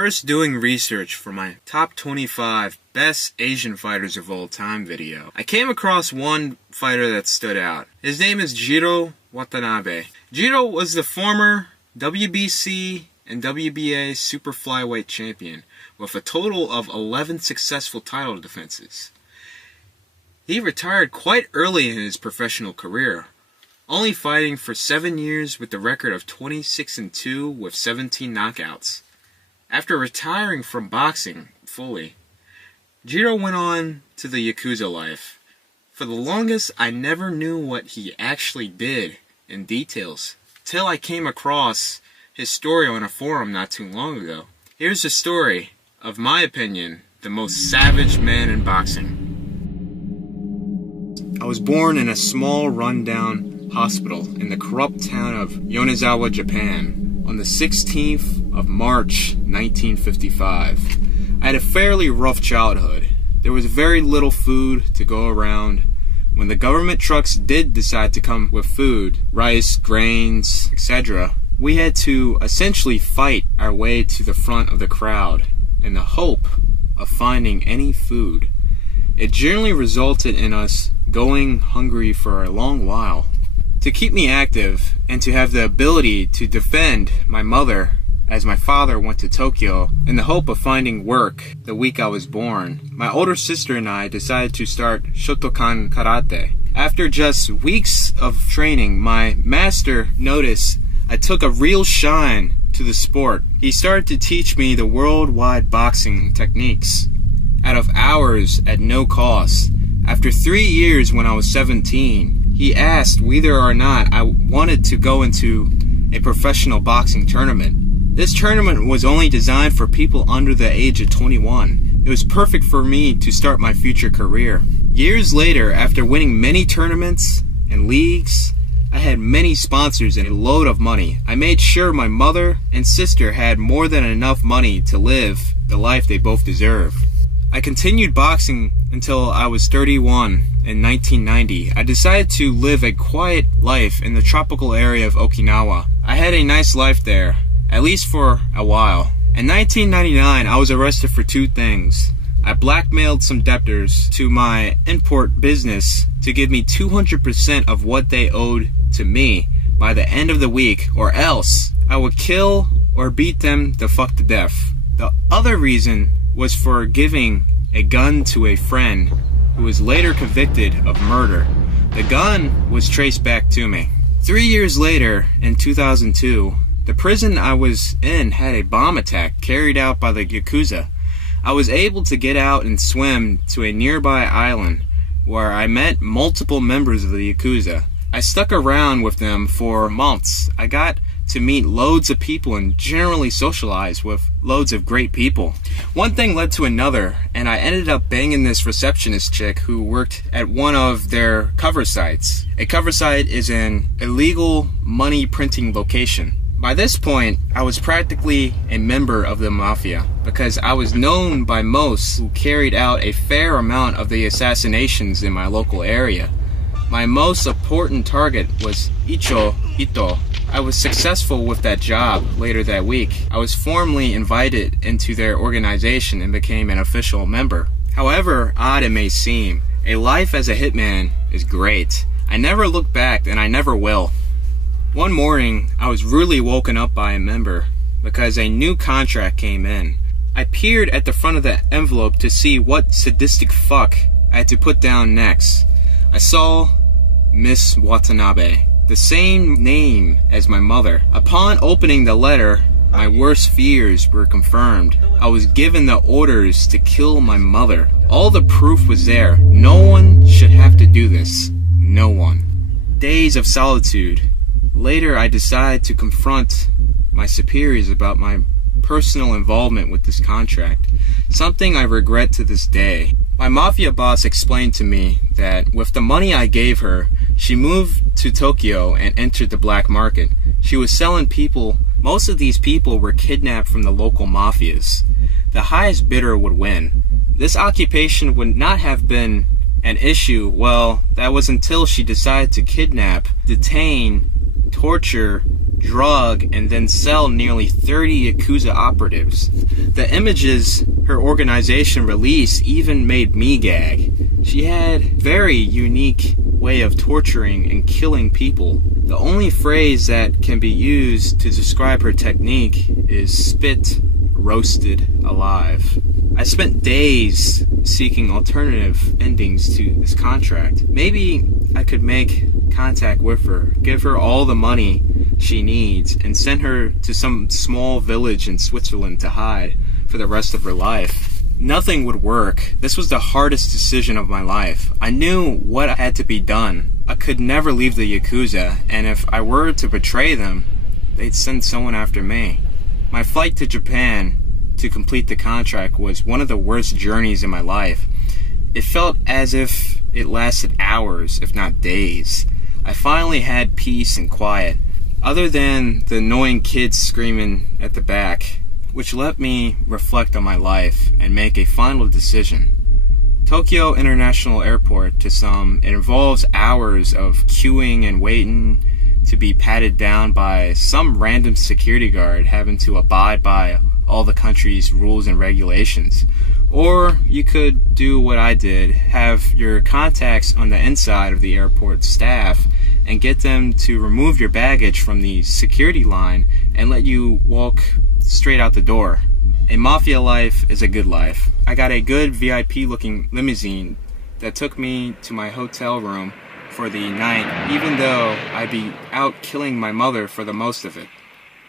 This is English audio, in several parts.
first doing research for my top 25 best Asian fighters of all time video, I came across one fighter that stood out. His name is Jiro Watanabe. Jiro was the former WBC and WBA super flyweight champion with a total of 11 successful title defenses. He retired quite early in his professional career, only fighting for 7 years with the record of 26-2 with 17 knockouts. After retiring from boxing fully, Jiro went on to the Yakuza life. For the longest, I never knew what he actually did in details, till I came across his story on a forum not too long ago. Here's the story of my opinion, the most savage man in boxing. I was born in a small rundown hospital in the corrupt town of Yonezawa, Japan, on the 16th of March 1955. I had a fairly rough childhood. There was very little food to go around. When the government trucks did decide to come with food, rice, grains, etc., we had to essentially fight our way to the front of the crowd in the hope of finding any food. It generally resulted in us going hungry for a long while. To keep me active and to have the ability to defend my mother as my father went to Tokyo in the hope of finding work the week I was born, my older sister and I decided to start Shotokan Karate. After just weeks of training, my master noticed I took a real shine to the sport. He started to teach me the worldwide boxing techniques out of hours at no cost. After 3 years, when I was 17, he asked whether or not I wanted to go into a professional boxing tournament. This tournament was only designed for people under the age of 21. It was perfect for me to start my future career. Years later, after winning many tournaments and leagues, I had many sponsors and a load of money. I made sure my mother and sister had more than enough money to live the life they both deserve. I continued boxing until I was 31 in 1990. I decided to live a quiet life in the tropical area of Okinawa. I had a nice life there, at least for a while. In 1999, I was arrested for two things. I blackmailed some debtors to my import business to give me 200% of what they owed to me by the end of the week, or else I would kill or beat them the fuck to death. The other reason was for giving a gun to a friend who was later convicted of murder. The gun was traced back to me. 3 years later, in 2002, the prison I was in had a bomb attack carried out by the Yakuza. I was able to get out and swim to a nearby island where I met multiple members of the Yakuza. I stuck around with them for months. I got to meet loads of people and generally socialize with loads of great people. One thing led to another, and I ended up banging this receptionist chick who worked at one of their cover sites. A cover site is an illegal money printing location. By this point, I was practically a member of the mafia because I was known by most who carried out a fair amount of the assassinations in my local area. My most important target was Ito. I was successful with that job later that week. I was formally invited into their organization and became an official member. However odd it may seem, a life as a hitman is great. I never look back, and I never will. One morning, I was rudely woken up by a member because a new contract came in. I peered at the front of the envelope to see what sadistic fuck I had to put down next. I saw Miss Watanabe, the same name as my mother. Upon opening the letter, my worst fears were confirmed. I was given the orders to kill my mother. All the proof was there. No one should have to do this. No one. Days of solitude. Later, I decided to confront my superiors about my personal involvement with this contract, something I regret to this day. My mafia boss explained to me that with the money I gave her, she moved to Tokyo and entered the black market. She was selling people. Most of these people were kidnapped from the local mafias. The highest bidder would win. This occupation would not have been an issue, well, that was until she decided to kidnap, detain, torture, drug, and then sell nearly 30 Yakuza operatives. The images her organization released even made me gag. She had a very unique way of torturing and killing people. The only phrase that can be used to describe her technique is spit roasted alive. I spent days seeking alternative endings to this contract. Maybe I could make contact with her, give her all the money she needs, and send her to some small village in Switzerland to hide for the rest of her life. Nothing would work. This was the hardest decision of my life. I knew what had to be done. I could never leave the Yakuza, and if I were to betray them, they'd send someone after me. My flight to Japan to complete the contract was one of the worst journeys in my life. It felt as if it lasted hours, if not days. I finally had peace and quiet, other than the annoying kids screaming at the back, which let me reflect on my life and make a final decision. Tokyo International Airport, to some, it involves hours of queuing and waiting to be patted down by some random security guard having to abide by all the country's rules and regulations. Or you could do what I did, have your contacts on the inside of the airport staff and get them to remove your baggage from the security line and let you walk straight out the door. A mafia life is a good life. I got a good VIP looking limousine that took me to my hotel room for the night, even though I'd be out killing my mother for the most of it.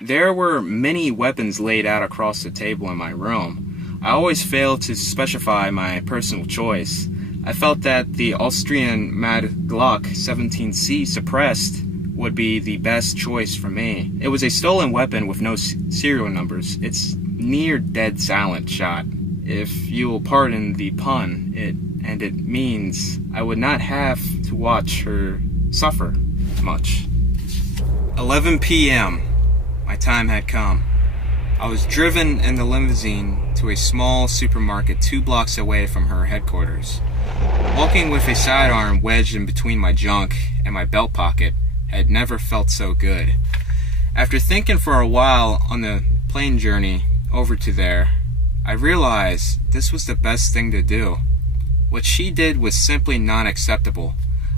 There were many weapons laid out across the table in my room. I always failed to specify my personal choice. I felt that the Austrian Mad Glock 17C suppressed would be the best choice for me. It was a stolen weapon with no serial numbers. It's near dead silent shot, if you will pardon the pun, it means I would not have to watch her suffer much. 11 p.m. My time had come. I was driven in the limousine to a small supermarket 2 blocks away from her headquarters. Walking with a sidearm wedged in between my junk and my belt pocket had never felt so good. After thinking for a while on the plane journey over to there, I realized this was the best thing to do. What she did was simply not acceptable.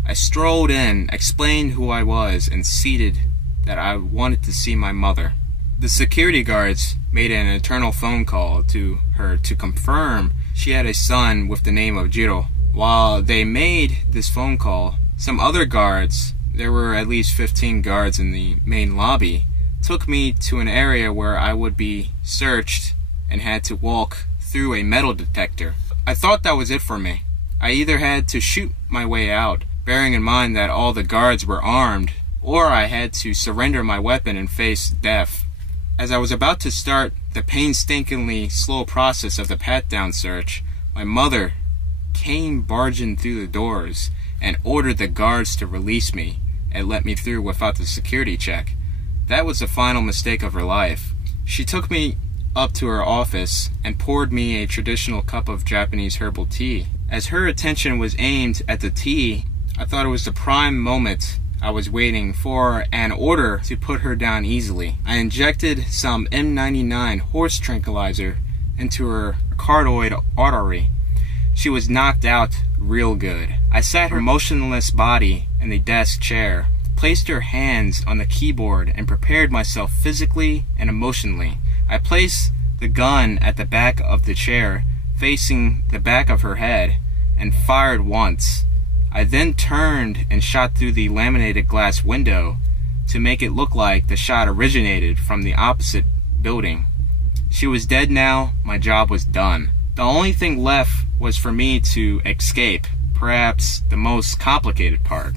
I strolled in, explained who I was, and stated that I wanted to see my mother. The security guards made an internal phone call to her to confirm she had a son with the name of Jiro. While they made this phone call, some other guards, there were at least 15 guards in the main lobby, took me to an area where I would be searched and had to walk through a metal detector. I thought that was it for me. I either had to shoot my way out, bearing in mind that all the guards were armed, or I had to surrender my weapon and face death. As I was about to start the painstakingly slow process of the pat-down search, my mother came barging through the doors and ordered the guards to release me and let me through without the security check. That was the final mistake of her life. She took me up to her office and poured me a traditional cup of Japanese herbal tea. As her attention was aimed at the tea, I thought it was the prime moment I was waiting for an order to put her down easily. I injected some M99 horse tranquilizer into her carotid artery. She was knocked out real good. I sat her motionless body in the desk chair, placed her hands on the keyboard, and prepared myself physically and emotionally. I placed the gun at the back of the chair, facing the back of her head, and fired once. I then turned and shot through the laminated glass window to make it look like the shot originated from the opposite building. She was dead now. My job was done. The only thing left was for me to escape, perhaps the most complicated part.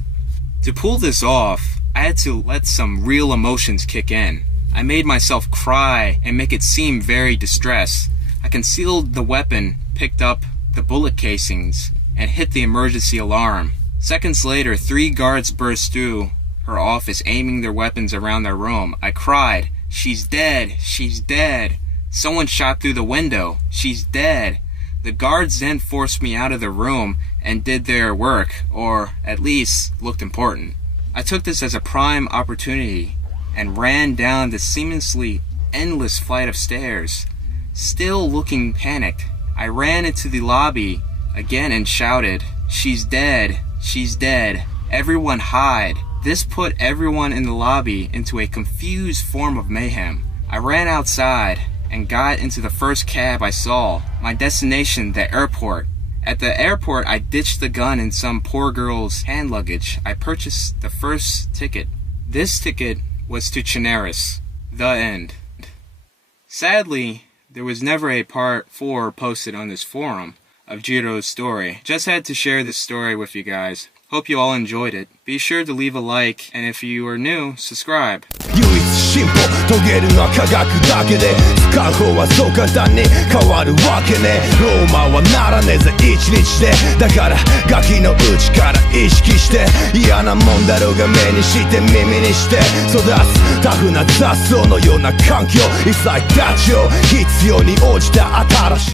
To pull this off, I had to let some real emotions kick in. I made myself cry and make it seem very distressed. I concealed the weapon, picked up the bullet casings, and hit the emergency alarm. Seconds later, 3 guards burst through her office, aiming their weapons around their room. I cried, "She's dead! She's dead! Someone shot through the window! She's dead!" The guards then forced me out of the room and did their work, or at least looked important. I took this as a prime opportunity and ran down the seemingly endless flight of stairs. Still looking panicked, I ran into the lobby again and shouted, "She's dead! She's dead! Everyone hide!" This put everyone in the lobby into a confused form of mayhem. I ran outside and got into the first cab I saw. My destination, the airport. At the airport, I ditched the gun in some poor girl's hand luggage. I purchased the first ticket. This ticket was to Chinaris. The end. Sadly, there was never a part 4 posted on this forum of Jiro's story. Just had to share this story with you guys. Hope you all enjoyed it. Be sure to leave a like, and if you are new, subscribe. 唯一進歩遂げるのは科学だけで使う方はそう簡単に変わるわけねローマはならねえぜ一日でだからガキのうちから意識して嫌なもんだろうが目にして耳にして育つタフな雑草のような環境一切立ちを必要に応じた新しい